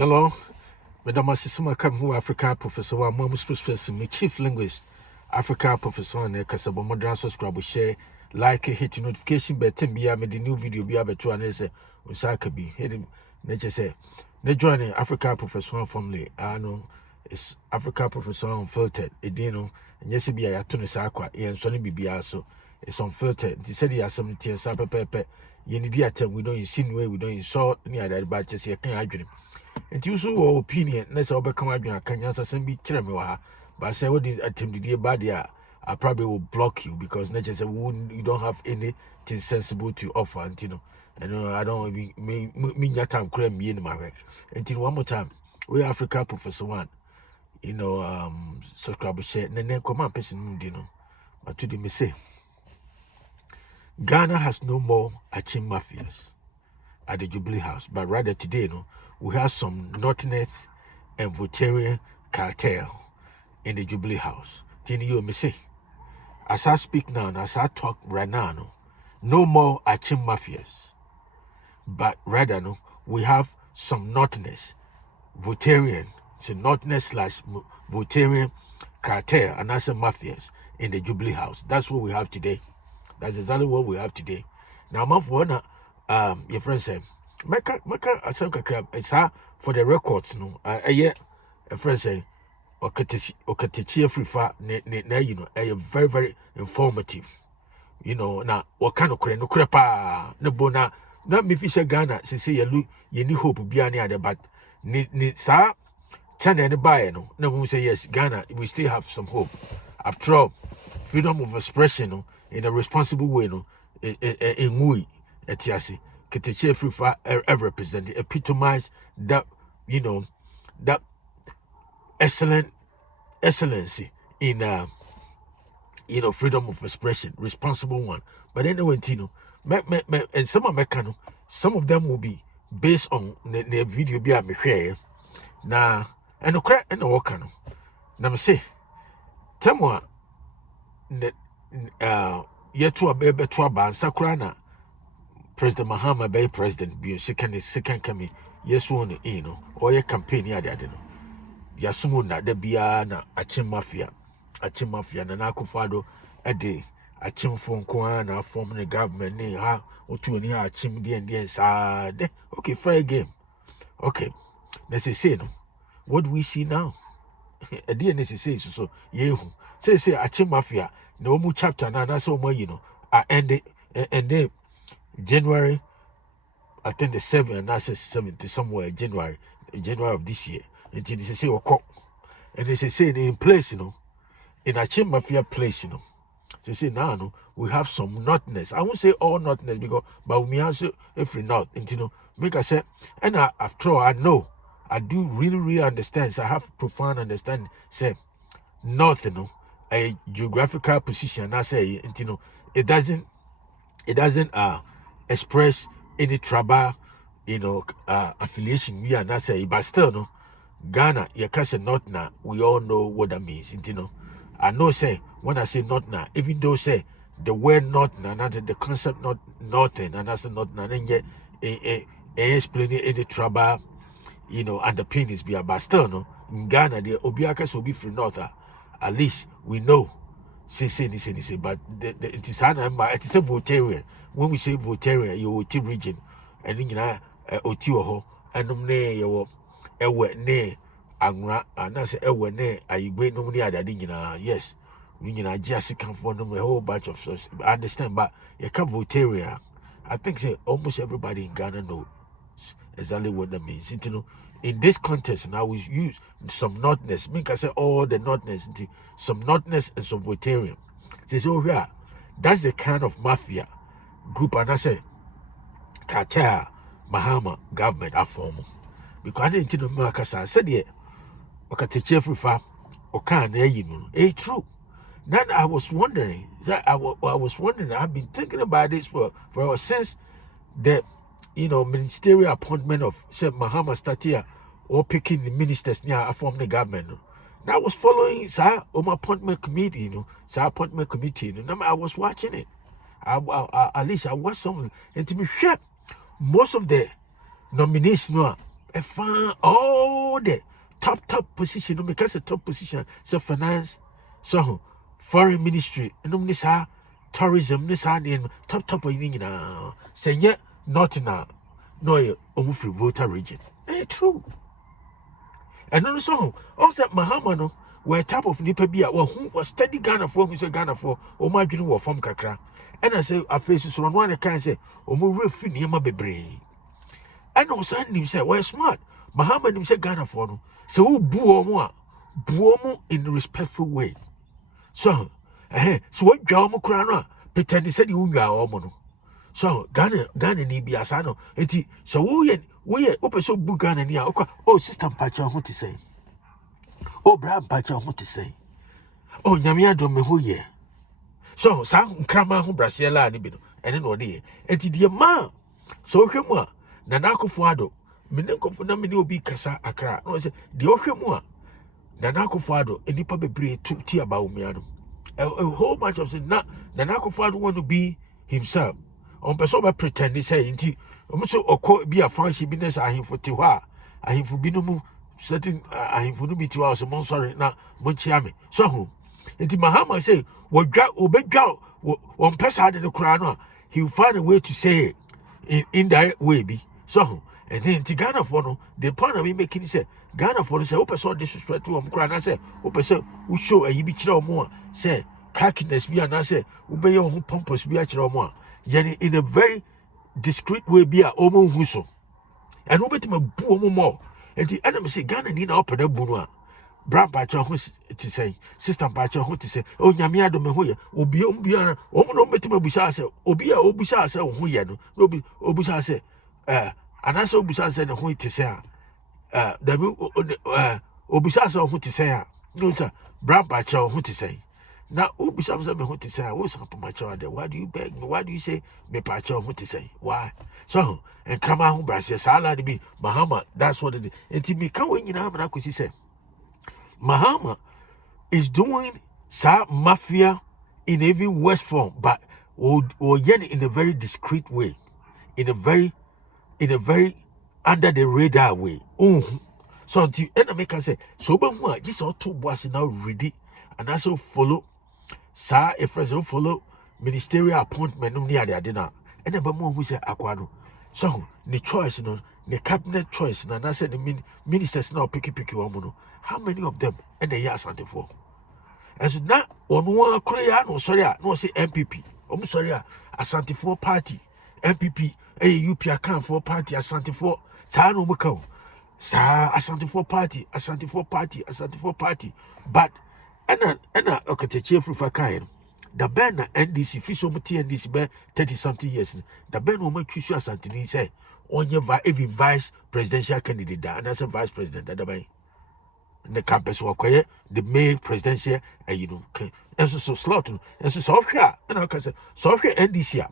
Hello, Madam Assisuma Kamu Africa Professor, one more me chief linguist, Africa Professor, and Casabo Modern subscribe, share, like, hit notification, but 10 be made the new video be able to answer. Usaka be hidden. Nature say, they join Africa Professor family. I know it's Africa Professor unfiltered, Edino, and yes, be a Tunis Aqua, and Sonny Bibiaso. It's unfiltered. He said he has some tea and supper pepper. You need the attempt, we don't insinuate, we don't insult near that, but just here can't argue. And you so opinion, let's all become a can answer some be tremor. But I say, what is attempt to do about I probably will block you because nature said you don't have anything sensible to offer, and you know. And I don't even mean your time cream me in my way. Until one more time, we Africa Professor One, you know, subscribe share, and then come on, person, you know. But today me say, Ghana has no more Akyem Mafias at the Jubilee House, but rather today, you know, we have some NORTHERNERS and VOLTARIAN cartel in the Jubilee House. Tini you me say, as I speak now, as I talk right now, no more Akyem Mafias, but rather no, we have some NORTHERNERS, VOLTARIAN, so NORTHERNERS / VOLTARIAN cartel and as mafias in the Jubilee House. That's what we have today. That's exactly what we have today. Now, I'm for your friend said, Maka Asaka Crab, it's for the records, no. A friend say, Okatichi free far, you know, very, very informative. You know, now, what kind of no crepa, no bona, not me fisher Ghana, say, you need hope be any other, but sa China and buy, no one say, yes, Ghana, we still have some hope. After all, freedom of expression, no, in a responsible way, no, in we, etiasi. Keteche Frifa represent epitomize that, you know, that excellency in you know, freedom of expression, responsible one. But anyway, you know, and some of them will be based on the video be a me share na and no crack and no work na me say temwa yetu abebe to aba sakrana President Mahama be president be second coming yes one you know or your campaign ya de no ya sumu na de bia na Akyem Mafia Nana Addo ede Akyem fonko na form the government ni ha otu ni Akyem de sa de okay fair game okay let's say no what do we see now a dey say so yehu say Akyem Mafia no mu chapter na so mo you know and then January, I think the 7th and that's 70 somewhere January of this year. Until they say and they say in place, you know, in Akyem Mafia place, you know. They say now no, we have some NORTHERNERS. I won't say all NORTHERNERS because but we also every north, and you know, make I say, and after all, I know I do really understand. So I have profound understanding. Say north, you know, a geographical position. I say, and you know, it doesn't express any tribal, you know, affiliation. We are not saying, but still, no, Ghana, you can't say not now. We all know what that means, you know. I know, say, when I say not now, even though, say, the word not now, not the concept not nothing, and that's not now, then yet, explain any tribal, you know, underpinnings, but still, no, in Ghana, the Obiakas will be free north, at least we know. Say, but it is a VOLTARIAN. When we say VOLTARIAN, you OT region, and then you know, OT ho, and ne, you ne, angra, and that's a ne, I wait no money other than yes, you know, just come for them a whole bunch of sources. I understand, but you can't VOLTARIAN. I think say almost everybody in Ghana knows exactly what that means. You know, in this context, and I will use some NORTHERNERS. Make I say all the NORTHERNERS, some NORTHERNERS and some VOLTARIAN. Say, oh yeah, that's the kind of mafia group, and I say cartel Mahama government are formed. Because I didn't know Marcus. I said yeah, okay, free far, okay, you know, true. Now I was wondering. I've been thinking about this for since the, you know, ministerial appointment of say Mahama started or picking the ministers near a form the government. Now I was following sir my appointment committee, you know, sir appointment committee. You know, I was watching it. At least I watched some, and to be fair, most of the nominees, no, find all the top position, no because the top position, so finance, so foreign ministry, no nisa, tourism, nisa, top in now. Say yet not now, no free voter region. True. And also Mahama no were type of nipa bia who was steady Ghana for who say Ghana for o ma dwene wo fam kakra. And I say afesu so no one can say o mo refi niema bebre. And also nim say we smart. Mahama nim say Ghana for no. So who bu omo in a respectful way. So so what dwa omo kra no pretend say you nwa omo no. So Ghana ni bia sa no. Enti so we open so bu Ghana ni oh system patch on to say. Oh bra patch on to say. Oh nyame adom me ho ye. So sa nkrama ho brasiela ni bi no. Ene no de. Enti de ma so hwemu a Nana Akufo-Addo mene nkofo na mene obi kasa akra. No say de hwemu a Nana Akufo-Addo enipa bebre ti aba omia no. A whole bunch of say Nana Akufo-Addo want to be himself. On person be pretend say nti omuso okọ bi afanshi business ahimfo ti ho a ahimfo bi no mu certain ahimfo no bi ti ho so mon sorry na mon chia me so ho nti Mahama say wodwa obedwa on pesa de kura no he will find a way to say it in indirect way bi so ho and then nti Ghana for no the point of me making say Ghana for say opeso disrespect to kura na say opeso wo show ayi bi kire omo a say cockiness bi na say obey your pompous bi a kire omo a yani in a very discreet way be a omo huso and obetima bu omo more and the enemy say Ghana ni na open bu no a brand patch ho to say system patch ho to say oh nyame adom me ho ye obi omo no obetima busa say obi a obusa say ho ye no obi obusa say anasa obusa say ne ho to say da bi obusa say ho to say no sir brand patch ho to say. Now, who be some me what to say? What's up my child? Why do you beg me? Why do you say me patch what to say? Why? So, and come out Brazil, salad be Mahama. That's what it is. And to me, come when you know, I could say Mahama is doing sa mafia in every worst form, but or yet in a very discreet way, in a very under the radar way. So until enemy can say, so but this all two boys now ready and also follow. Sir, if friends follow ministerial appointment no near the dinner, and a more who say Aquano. So, the choice, no, the cabinet choice, and I said the ministers now picky woman. How many of them and the years anti for? And so now, on one Korea, no, sorry, no, say MPP, sorry, Asante for party, MPP, UP account for party, Asante for Sano Mukau, Sir, Asante for party, but. Ena okateche frufa kae da ben na NDC fiso muti NDC be 30 something years da ben wo ma twisu asantini say onye every vice presidential candidate da and as a vice president da ben the campus wakoye the main presidential you know and so slot and so hwa and I can say so hwa NDC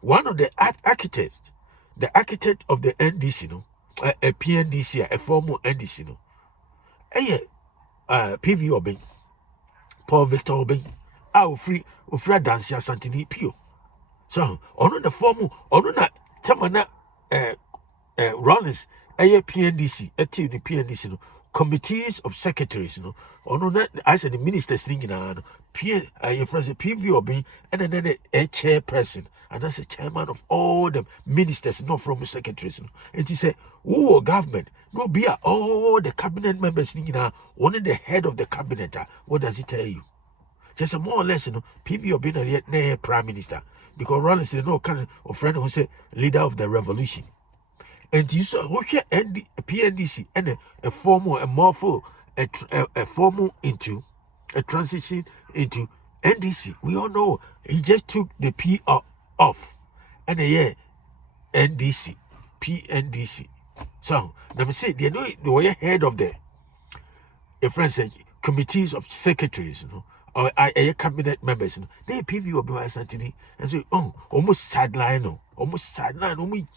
one of the architect of the NDC no a PNDC a former NDC no PV Obeng Paul Victor Obeng free dance Santini Pio. So on the form on na tamana Rollins PNDC the PNDC no committees of secretaries no on na I said the ministers thinking PV Obeng and then a chairperson and that's a chairman of all the ministers not from the secretaries no and he said who government no be all the cabinet members thinking one of the head of the cabinet what does it tell you? Just more or less, PV Obeng na prime minister because Rollins is no kind of friend who say leader of the revolution. And you saw who here PNDC and a formal a formal into a transition into NDC. We all know he just took the P off and NDC, PNDC. So let me say they know they were head of the friends committees of secretaries, or cabinet members, they PV Obeng Santini and say, almost sideline, almost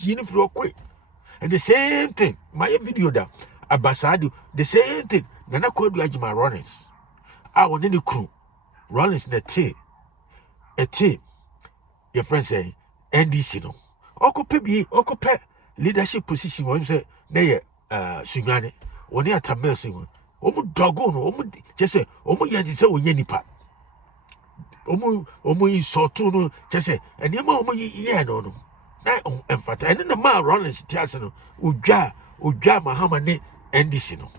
uniform quick. And the same thing, my video that Abasado, the same thing, Nana Addo Rollins. I want any crew, Rollins in a team, your friend say, NDC no. Oko pe leadership position when say, nay, Sunyane, one at a mercy. Dogon, just say, Yanti say, Yenipa. Saw two, just say, and your mamma, no. Now, and the man Rollins Tiasano, Uja Mahama ne Endisino.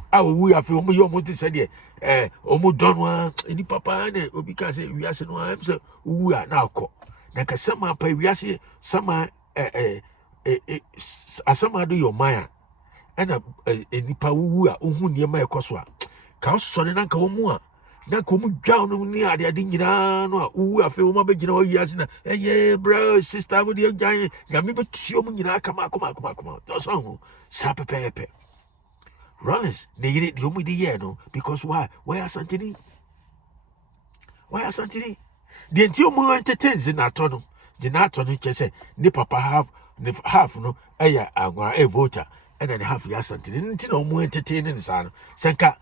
We have Omo said, Omo Donwa, any papa, because we are no, I'm so we are now caught. Naka sama pay we are sama asama do your maya. And a nipa woo who near my coswa. Cows sorry, Nanka Omua. Nakum down near the Adinina, who I feel my big years. Yeah, bro, sister, with your giant, Yami, but show me, come on. That's all. Sapa pepe. Rollins, needed the Omidiano, because why? Why are Santini? The entire more entertains in that tunnel. The Naton, just say, Nipapa half, no, a voter. And then half years something no more entertaining son. Senka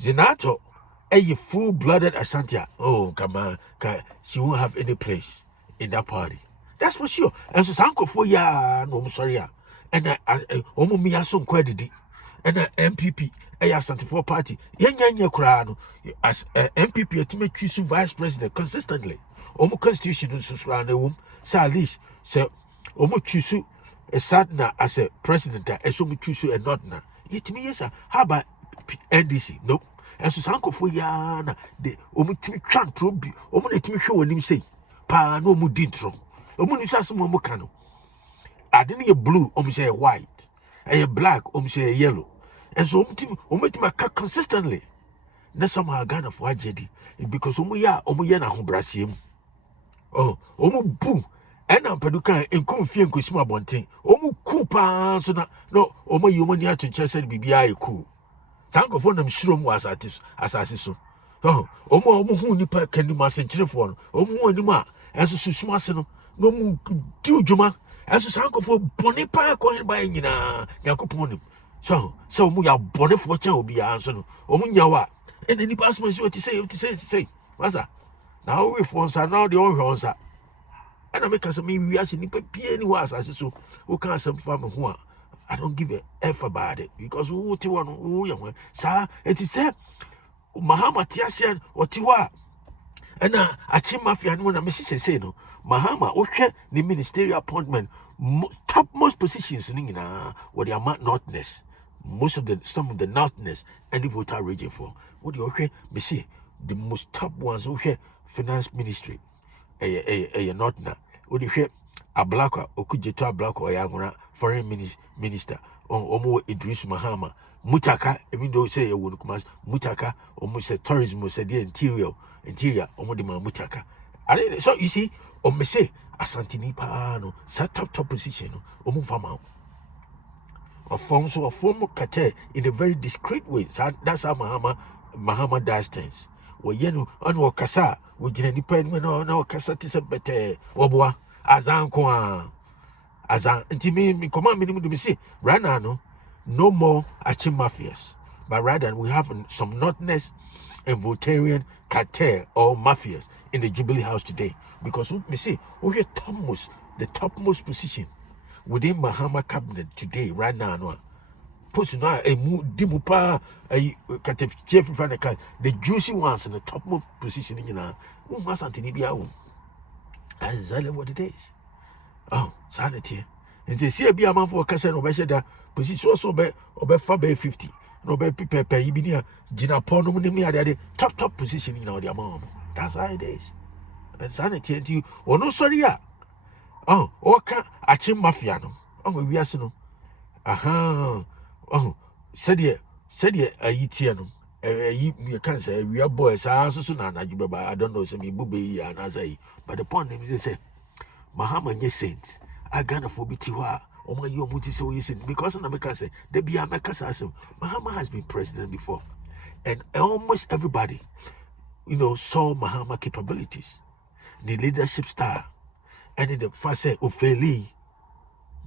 Zinato, a full-blooded Asantia. Oh, come on, she won't have any place in that party. That's for sure. And so Sanko for ya, no, I'm sorry. And Omumia son quedidi. And MPP, a Santi4 party. Yan crown as MPP to make you vice president consistently. Omo constitution is around the womb. So at least, so Omo Chusu. A sadna as a president, and so much you and not now. Yet me, yes, how about NDC? Nope. And so Sanko for Yana, the Omutimi can't probe, Omonetimi show when him say, Pa no mudintro, Omunisas Momocano. I didn't hear blue, say white, a black, say yellow. And so Omutima cut consistently. Na somehow Ghana for Ajedi, because Omuyana who Brasim. Oh, Omu boom. And I'm Paduka and come fear and Kusma Bonting. Omu Kupa, so no, Omo Yumania to Chesed BBI cool. Sanko for them shroom was at this assassin. Oh, Omo Nipa can do my century for Omo Nima, as a Susmasino, no more do Juma, as a Sanko for Bonipa coin by Yakoponim. So Muya Bonifortune will be answered. Omunyawa, and any passman what to say. What's that? Now we phones are now the only ones. And I make us we are seeing people as I so who can't some farm who I don't give a F about it because who one sir it is said Mahama Tiasian or Tiwa and Akyem Mafia and when I say no Mahama okay the ministerial appointment topmost positions in what they are northness some of the northness and the voter region for what you okay me see the most top ones okay finance ministry a not now. Would you hear Abuakwa Okujeto Abuakwa Yanguna foreign minister Omo Idris Mahama Mutaka even though say you would come Mutaka almost say tourism say the interior Omo de Mutaka. So you see Omo say Asantini Pano set top position Omo Fama a form cartel in a very discreet way. That's how Mahama does things. Well, on Kasa, we didn't depend when no Kasa is a better Obwa, Azan, Intimi, command minimum to see, Ranano, no more Akyem Mafias, but rather we have some Northerners and Voltarian cartel or mafias in the Jubilee House today. Because we see, we the topmost position within Mahama cabinet today, right now. Pushing a dimupa a chief the juicy ones in the topmost position in Antony Biaum. That's exactly what it is. Oh, sanity. And they see a be a man for a castle of Beshada, position also be 50. No be people pay Ibinia, Gina Ponum, top position in our mom. That's how it is. And sanity and you, or no, sorry. Oh, Akyem Mafia. Oh, we are so. Aha. Oh, said ye, Itiano. You can't say we are boys. I also soon I don't know some booby and as I. But the point is, say, Mahama, ye saints, I gonna forbid Tiwa, or my young muti so is because in America say, there be a Macassassum. Mahama has been president before, and almost everybody, saw Mahama capabilities, the leadership style, and in the first say, Ofeli,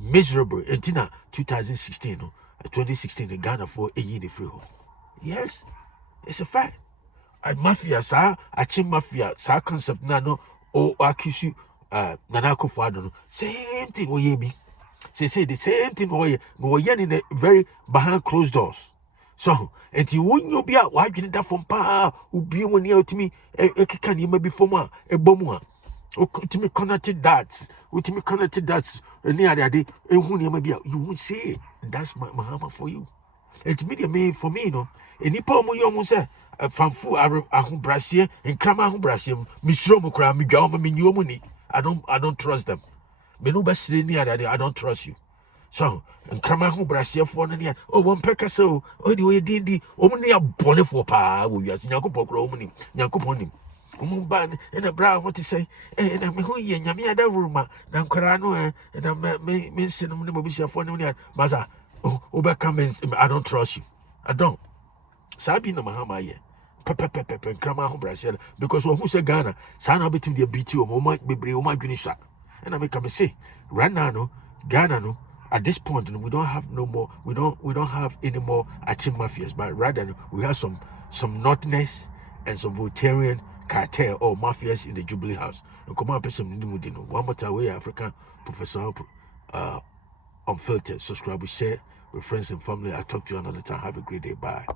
miserable, until 2016. 2016 in Ghana for a year free home. Yes, it's a fact. Mafia, sir, Akyem Mafia, sir, concept nano or accuse Nana Addo. Same thing, oh, ye be. Say the same thing we in a very behind closed doors. So, and you wouldn't be out, why didn't that from pa who be one near to me, can you maybe for more, a bomber? Oh, to me connected that, with me connected that, any other day, and who you maybe you won't say that's my Mahama for you. It's media made for me, no. And if I'm almost say, a fanfu, a home brassier, and crama home brassier, Miss Romocra, Miguel, your money. I don't trust them. Me no best near that I don't trust you. So, and crama home brassier for near, oh, one pecker so, oh, the way did only a bonnet for pa, who you as Yakupo Romani, Yakuponim. Ban and a brown, what to say, and I'm who ye, Yamia, that room, Namcarano, and I'm missing a Mobisha for no Maza. Oh, overcome, I don't trust you. I don't. Sabina Mahama ye. Pepe and Crama home Brazil, because who said Ghana, Sana between the BT or might be Brioma Gunisha. And I make a say, right now, no, Ghana, no, at this point, we don't have no more, we don't have any more Akyem Mafias, but rather we have some Northerners and some Voltarian cartel or mafias in the Jubilee House. And come on, person, one more time, we African Professor Unfiltered. Subscribe, share with friends and family. I'll talk to you another time. Have a great day. Bye.